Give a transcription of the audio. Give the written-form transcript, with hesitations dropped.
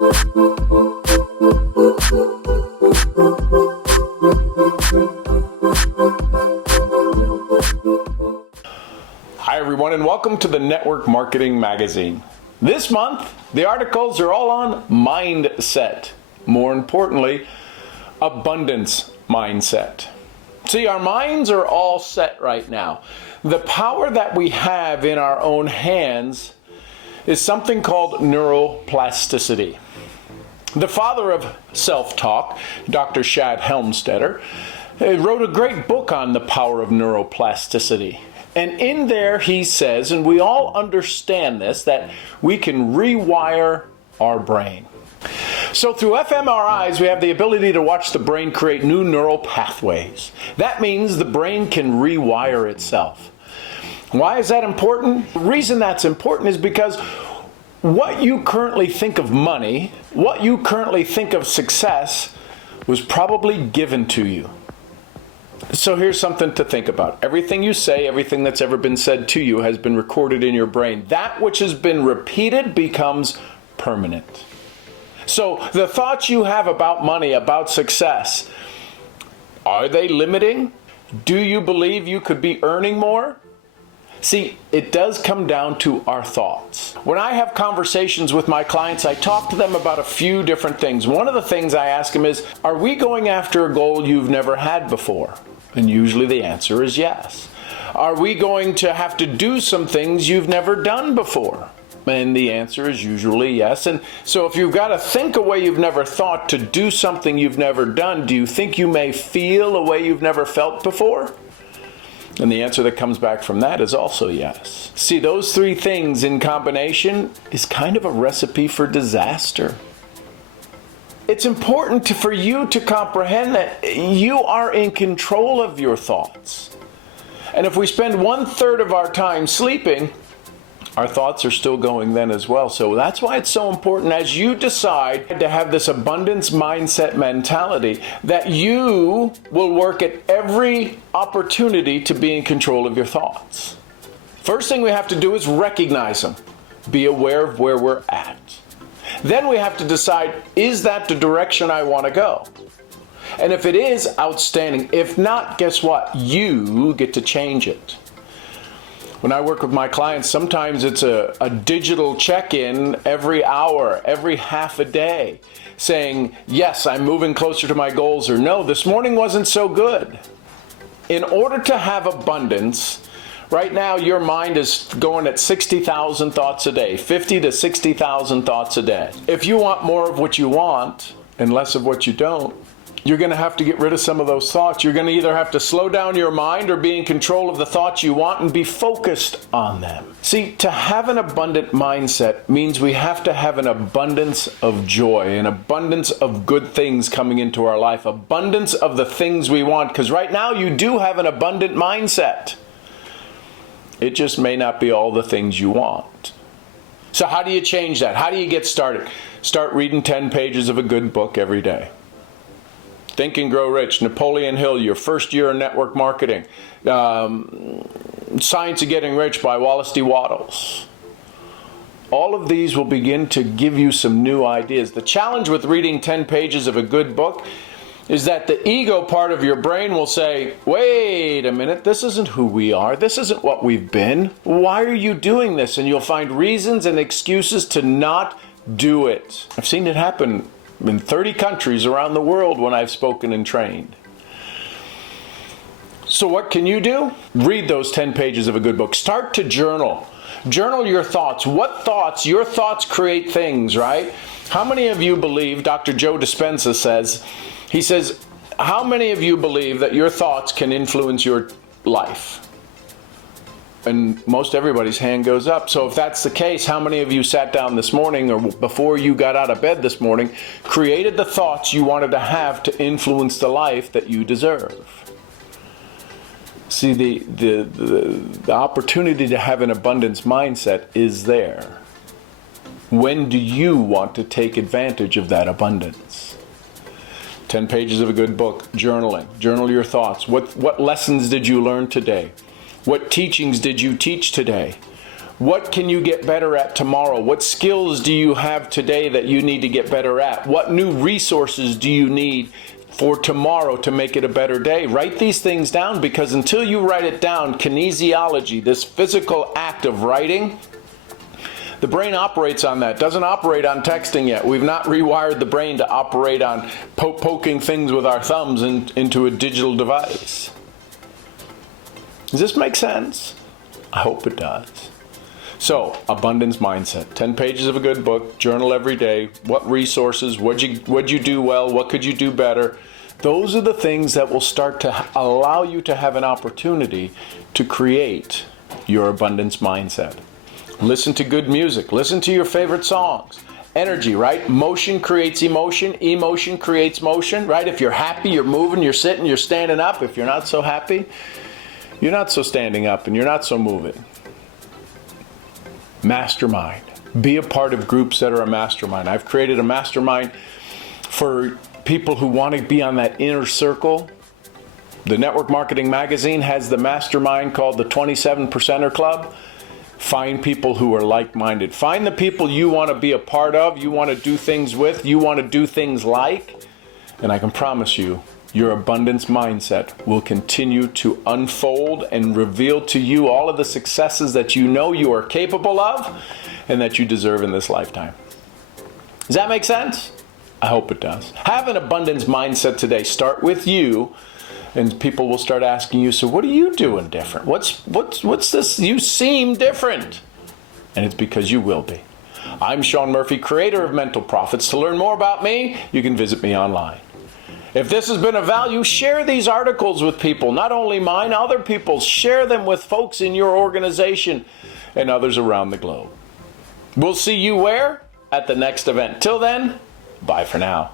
Hi everyone, and welcome to the Network Marketing Magazine. This month, the articles are all on mindset. More importantly, abundance mindset. See, our minds are all set right now. The power that we have in our own hands is something called neuroplasticity. The father of self-talk, Dr. Shad Helmstetter, wrote a great book on the power of neuroplasticity. And in there he says, and we all understand this, that we can rewire our brain. So through fMRIs, we have the ability to watch the brain create new neural pathways. That means the brain can rewire itself. Why is that important? The reason that's important is because what you currently think of money, what you currently think of success, was probably given to you. So here's something to think about. Everything you say, everything that's ever been said to you has been recorded in your brain. That which has been repeated becomes permanent. So the thoughts you have about money, about success, are they limiting? Do you believe you could be earning more? See, it does come down to our thoughts. When I have conversations with my clients, I talk to them about a few different things. One of the things I ask them is, are we going after a goal you've never had before? And usually the answer is yes. Are we going to have to do some things you've never done before? And the answer is usually yes. And so if you've got to think a way you've never thought to do something you've never done, do you think you may feel a way you've never felt before? And the answer that comes back from that is also yes. See, those three things in combination is kind of a recipe for disaster. It's important for you to comprehend that you are in control of your thoughts. And if we spend 1/3 of our time sleeping, our thoughts are still going then as well. So that's why it's so important as you decide to have this abundance mindset mentality that you will work at every opportunity to be in control of your thoughts. First thing we have to do is recognize them. Be aware of where we're at. Then we have to decide, is that the direction I want to go? And if it is, outstanding. If not, guess what? You get to change it. When I work with my clients, sometimes it's a digital check-in every hour, every half a day, saying, yes, I'm moving closer to my goals, or no, this morning wasn't so good. In order to have abundance, right now your mind is going at 60,000 thoughts a day, 50 to 60,000 thoughts a day. If you want more of what you want and less of what you don't, you're going to have to get rid of some of those thoughts. You're going to either have to slow down your mind or be in control of the thoughts you want and be focused on them. See, to have an abundant mindset means we have to have an abundance of joy, an abundance of good things coming into our life, abundance of the things we want, because right now you do have an abundant mindset. It just may not be all the things you want. So how do you change that? How do you get started? Start reading 10 pages of a good book every day. Think and Grow Rich, Napoleon Hill, Your First Year in Network Marketing, Science of Getting Rich by Wallace D. Wattles. All of these will begin to give you some new ideas. The challenge with reading 10 pages of a good book is that the ego part of your brain will say, wait a minute, this isn't who we are. This isn't what we've been. Why are you doing this? And you'll find reasons and excuses to not do it. I've seen it happen in 30 countries around the world when I've spoken and trained. So what can you do? Read those 10 pages of a good book. Start to journal. Journal your thoughts. What thoughts? Your thoughts create things, right? How many of you believe, Dr. Joe Dispenza says, he says, how many of you believe that your thoughts can influence your life? And most everybody's hand goes up. So if that's the case, how many of you sat down this morning or before you got out of bed this morning, created the thoughts you wanted to have to influence the life that you deserve? See, the opportunity to have an abundance mindset is there. When do you want to take advantage of that abundance? 10 pages of a good book, journaling. Journal your thoughts. What lessons did you learn today? What teachings did you teach today? What can you get better at tomorrow? What skills do you have today that you need to get better at? What new resources do you need for tomorrow to make it a better day? Write these things down, because until you write it down, kinesiology, this physical act of writing, the brain operates on that. Doesn't operate on texting yet. We've not rewired the brain to operate on poking things with our thumbs into a digital device. Does this make sense? I hope it does. So, abundance mindset. 10 pages of a good book, journal every day. What resources, what'd you do well, what could you do better? Those are the things that will start to allow you to have an opportunity to create your abundance mindset. Listen to good music. Listen to your favorite songs. Energy, right? Motion creates emotion. Emotion creates motion, right? If you're happy, you're moving, you're sitting, you're standing up. If you're not so happy, you're not so standing up and you're not so moving. Mastermind. Be a part of groups that are a mastermind. I've created a mastermind for people who want to be on that inner circle. The Network Marketing Magazine has the mastermind called the 27%er Club. Find people who are like-minded. Find the people you want to be a part of, you want to do things with, you want to do things like, and I can promise you, your abundance mindset will continue to unfold and reveal to you all of the successes that you know you are capable of and that you deserve in this lifetime. Does that make sense? I hope it does. Have an abundance mindset today. Start with you, and people will start asking you, so what are you doing different? What's this? You seem different. And it's because you will be. I'm Sean Murphy, creator of Mental Profits. To learn more about me, you can visit me online. If this has been of value, share these articles with people, not only mine, other people's. Share them with folks in your organization and others around the globe. We'll see you where? At the next event. Till then, bye for now.